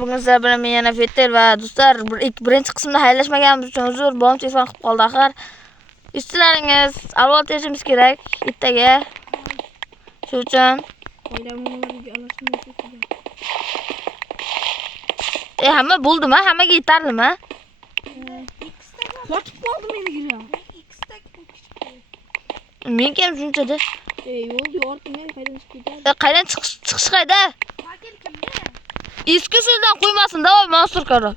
Bugun sizlar bilan men yana Fetter va do'stlar birinchi qismda haylashmaganimiz uchun uzr, bo'm telefon qilib qoldi axir. Ishchilaringiz avval terishimiz kerak ertaga. Shu uchun hamma bo'ldimi? Hammaga yetardimi? Qotib qoldi menigina. Menga ham shunchada. Yo'lda ortimga qaydan chiqib ketadi? Qaydan chiqish qayda? Eski usuldan qo'ymasin, davay monster qaro.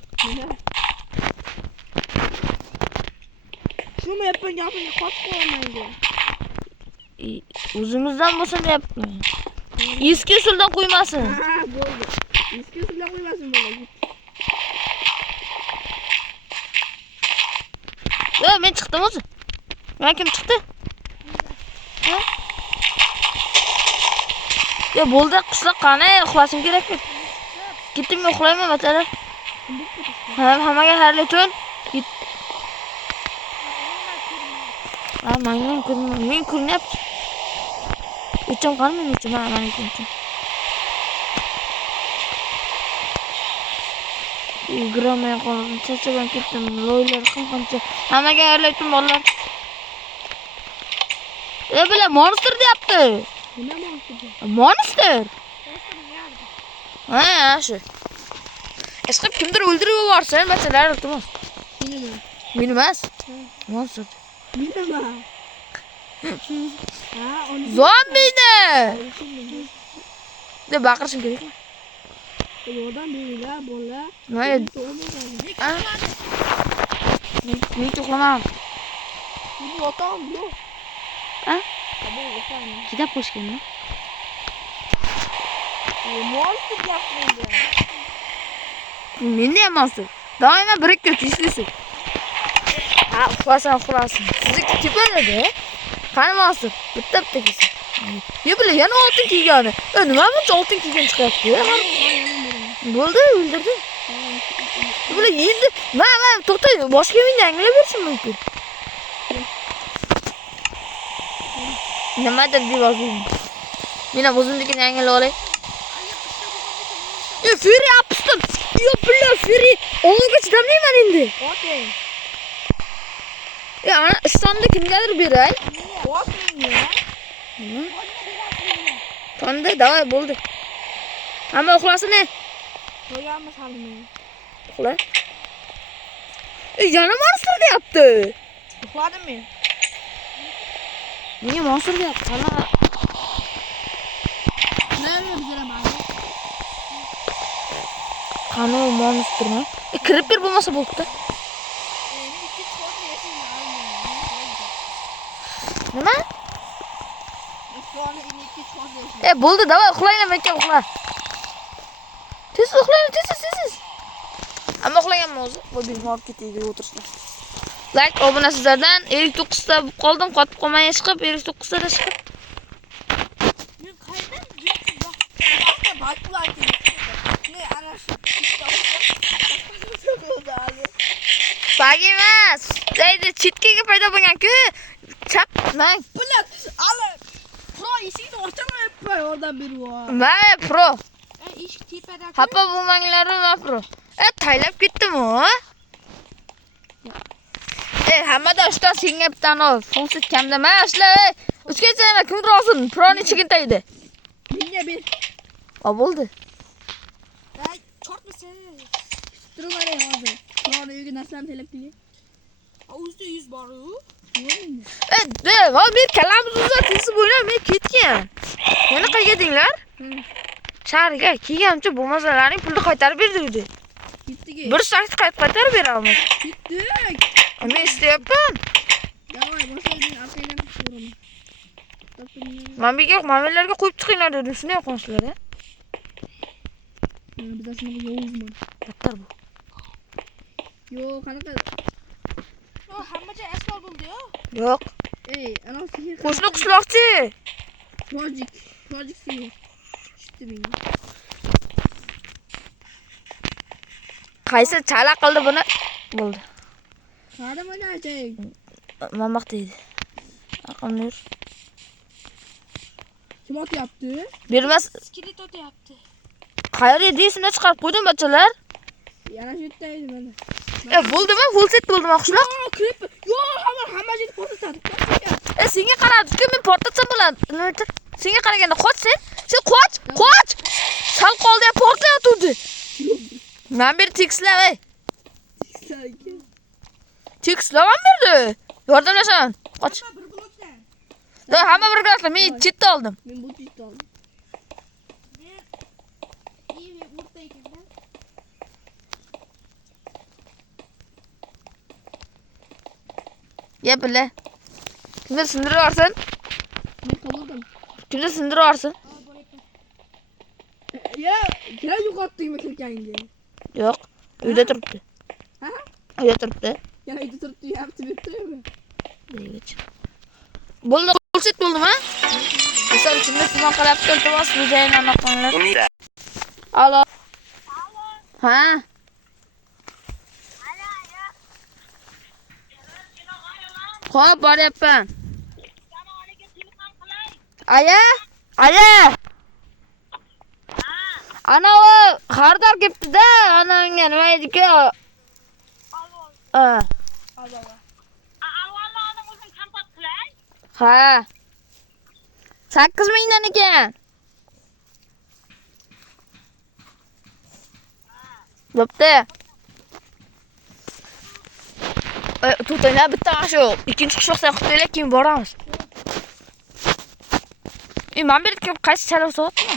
Shuni yapgan gapini qotib qolmaydi. O'zimizdan bo'lsa deyapman. Eski usuldan qo'ymasin. Ha, bo'ldi. Eski usuldan qo'ymasin bo'ladi. Men chiqdim o'zi. Men kim chiqdi? Ha? Ya bo'ldi, qishloq qani, uxlashim kerak. Gittim uxlayman matalar. Hammaga xayrli tun. Men ko'rinyapti. Uchim qani men uchim, mana uchim. Yuguraman qoldim, charchagan ketdim. Loylar qancha. Hammaga xayrli tun bolalar. Bular monster deyapti. Nima monster? Monster. Ha, shu. Eski kimdir o'ldirib yuborsa, masalan, iltimos. Meni emas. Monster. Nima? Ha, uni Zombini. Deb baqirishim kerakmi? Yordam beringlar, bolalar. Mayli. Men uxlamam. Bu otam yo'q. Ha? Bu otam. Kitob qo'shganmi? Monster yapmaydi. Menda ham monster. Doimo birikka ishlaysiz. Ha, uxlasin. Sizniki tepada. Qani monster? Bitta kelsin. Bular yana oltin kiygani. Nima buncha oltin kiygan chiqyapti? Bo'ldi, o'ldirdi. Bular endi mana to'xtay, boshqa meni anglab bersin mumkin. Nimadir deb yozing. Men ham o'zimnikini anglab olay. Fury yapıştım. Bular Fury. Oğulga chidamlayman endi. Okey. Ana istonda kimgadir beray. Okey ya. Nima? Tonda davay bo'ldi. Hamma uxlasin. Qo'yamiz halini. Uxla. Yana monster deyapti. Uxladimmi? Menga monster deyapti. Qana. Nima bizlarman? Qani monstermi? Kirib bir bo'lmasa bo'ldi-da. Nima? Bo'ldi, davay uxlayman, men uxla. Tez uxlayman, tez. Ammo uxlaganman o'zi. Bu bemor ketaydi o'tirishlar. Like, obuna sizlardan 59 ta qoldim, qotib qolmay chiqib, 59 ta chiqib. Men qaydan baklar Bagi emas. Deydi, chetkaga paydo bo'lgan-ku. Chapman. Bular ala pro eshikni ochamayapti, yordam beryapti. Mana pro. Eshik tepada. Xafa bo'lmanglar, mana pro. Taylab ketdimi? Hammada ushtan senga bitani fonsit kamda emas, ishlar. 3 gacha kim rozi? Proni chigintaydi. Menga ber. Bo'ldi. Ay, chortmisiz. Turmay hozir. Proni uyga narsalarni telab keldi. O'zida 100 bor-ku. Men kalamiz uzatib o'ylab men ketgan. Yana qayerdinglar? Shaharga kelgancha bo'lmasalaring pulni qaytarib berdi. Ketdik. Bir soat qaytarib beramiz. Ketdik. Men istayapman. Davay, boshlayman, arkangdan tushiraman. Mamalarga qo'yib chiqinglar dedim, shunday qo'yishlar-a. Bizda shunaqa yovuzman. Battar bu. Yo'q, qanaqa? Hammacha asfalt bo'ldi-ku. Yo'q. Ana sihir. Qo'shni qishloqchi. Project sihir. Chiqdi menga. Qaysi chala qildi buni? Bo'ldi. Qani mana ajay. Mamaq deydi. Aqamlar. Kim otyapti? Bermas. Skelet otyapti. Qayerga deysimda chiqarib qo'ydim bachalar. Yana shu yerda edi mana. Bo'ldimi? Full set bo'ldimi qushloq? Klip. Hamma yerda portlatadi. Senga qaradi-ku, men portlatsam bo'ladi. Nima aytdi? Senga qaraganda qoch sen. Sen qoch. Sal qoldi, portlayotdi. Men bir tekslab, ey. Tekslab berdi. Yordamlashaman. Qoch. Bir blokdan. Da hamma bir blokdan. Men chetda oldim. Men bu chetda oldim. İyi burada ekan. Ye bile. Kimdir sindiriyorsun? Men qabuldam. Kimdir sindiriyorsun? Ya, kira yo'qotdingmi kirganingda? Yo'q. Uyda turibdi. Ha? Uyda turibdi. Yana uyda turibdi, yapti bitdimi? Bo'ldi, qo'lset bo'ldimi? Misol uchun simon qarabdi, iltimos xo'jayin anaqqonlar. Alo. Ha? Xo'p, boryapman. Aya? Ana o xaridor kelibdi-da, ana menga nima edi-ku? Ha. Ha. 8 mingdan ekan. Bo'pti. To'tanglar bitta shu ikkinchi qishloqdan qutlaylik, keyin boramiz. Men berib qaysi chala soatmi?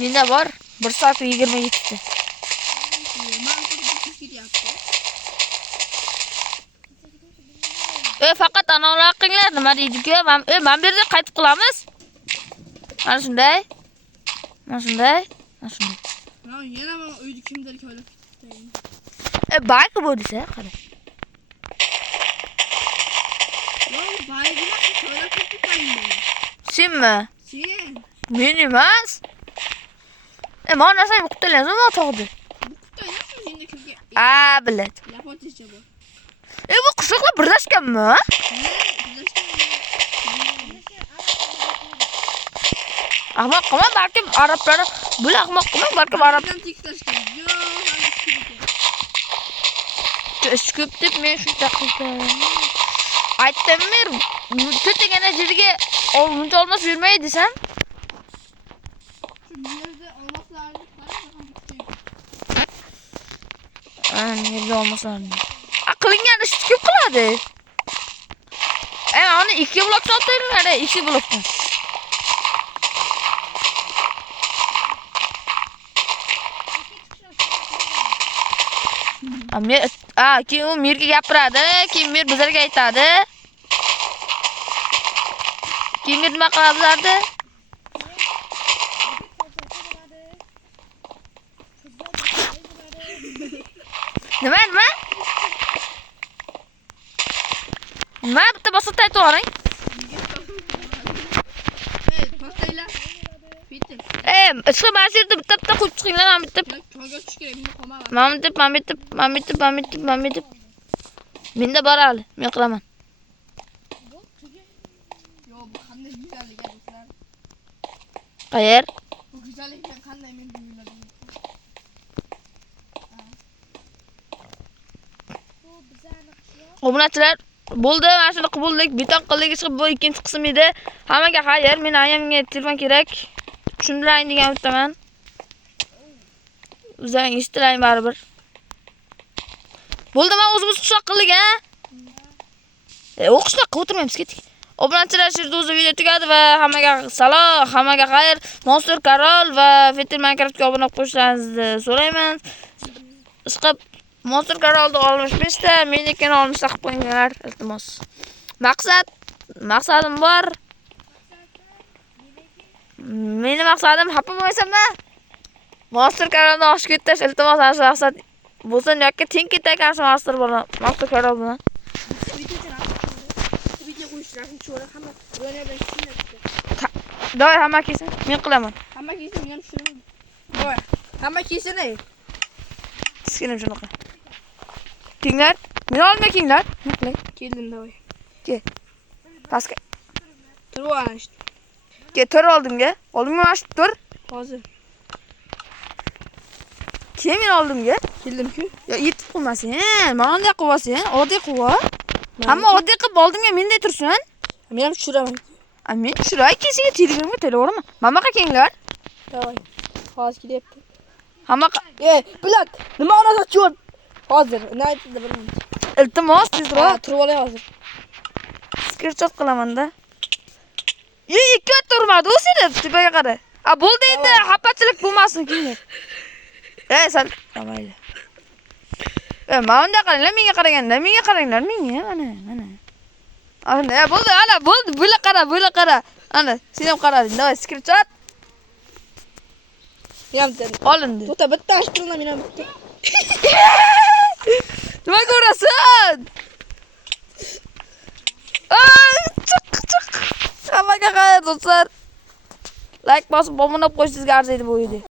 Menda bor 1 soat 27 ta. Faqat anolar qilinglar, nima deydi-ku? Men bu yerda qaytib qilamiz. Mana shunday. Yana men uyda kimdir ko'ylab ketdi. Balki bu desa, qara. Baygina ko'ylab ketdi. Senmi? Sen. Men emas. Mana narsa qutlayapsizmi tog'di? Qutlayapsiz endi kimga? Biladi. Yaponcha bu. Bu qushloqlar birlashganmi? Ahmoqmi? Balki arablar, bu ahmoqmi? Balki arabdan tekstlashgan. Ish ko'p deb men shuncha qildim. Aytdim-mi? To'tagana yerga muncha olmas yurmay desam. Shu yerda olmaslarni Yerda olmaslarni. Qilingan ish ko'p qiladi. Uni 2 blokdan o'taylik, 2 blokdan. Keyin u merga gapiradi, keyin mer bizlarga aytadi. Keyin mer nima qiladilardi? Nima? Nima bitta bosib aytib yuboring. To'xtanglar. Bitim. Chiqib masirda bitta qo'yib chiqinglar, men bitta. To'g'ri chiqish kerak, men qolmadim. Mam bitib. Menda bor hali, men qilaman. Yo'q, bu qanday go'zallik edi. Qayer? Bu go'zallikdan qanday men go'zallik. Obunachilar, bo'ldi, mana shuni qildik, beton qildik, chiqib bu ikkinchi qism edi. Hammaga xayr, men ayamga telefon kerak. Tushuntiring degan o'taman. O'zing eshitiring baribir. Bo'ldi, men o'zimiz qishloq qildik, ha? O'qishloq qilib o'tirmaymiz, ketdik. Obunachilar, shu yerda o'zi video tugadi va hammaga salom, hammaga xayr. Monster Karol va Fetil Minecraftga obuna bo'lib qo'yishlaringizni so'rayman. Chiqib Monster Karolda 65 ta, menikini 60 ta qilib qo'yinglar, iltimos. Maqsadim bor. Meni maqsadim xafa bo'lmaysan-da? Master kanalına hoş geldiniz. İltimos aşağısa bo'lsin yoki teng ketayotgan master bilan master kanal bilan. Video qo'yishlarni cho'ra hamma ro'yobdan tushunadi. Doy hamma kelsin. Men qilaman. Hamma kiysin, men ham tushunaman. Voy, hamma kiysin ey. Kichkina shunaqa. Kenglar, meni olma kenglar. Men qilay. Keldim davay. Ke. Pastga. Turib olgan işte. Ke tur oldimga. Oldimga mana shu tur. Hozir. Keyin men oldimga. Keldim-ku. Ya yetib qolmasin. Mana bunday qilvasen, oddiy qilva. Hamma oddiy qilib oldimga menday tursin. Men ham tushiraman. A men tushiray kesiga telegramga televorma. Mana buyoqqa kenglar. Davay. Hozir kelyapti. Hamma Bulat, nima onaga cho'p? Hozir, nima aytdi bilmayman. iltimos tezroq Turib olay hozir. screenshot qilaman-da. Ikki marta urmadi u seni tepaga qara. A bo'ldi endi, xafachilik bo'lmasin kenglar. Sen mayli. Mana bunday qaranglar, menga qaraganda, menga qaranglar, menga mana. Ana, bo'ldi, ana bo'ldi, bo'la qara. Ana, sen ham qarading. Davay, screenshot Yamdan. olindi. To'ta bitta ashtirna men ham bitta. Nima ko'rasan? Chiq. Hammaga qara do'stlar. Like bosib, obuna bo'lib qo'yishingizni arziydi bu video.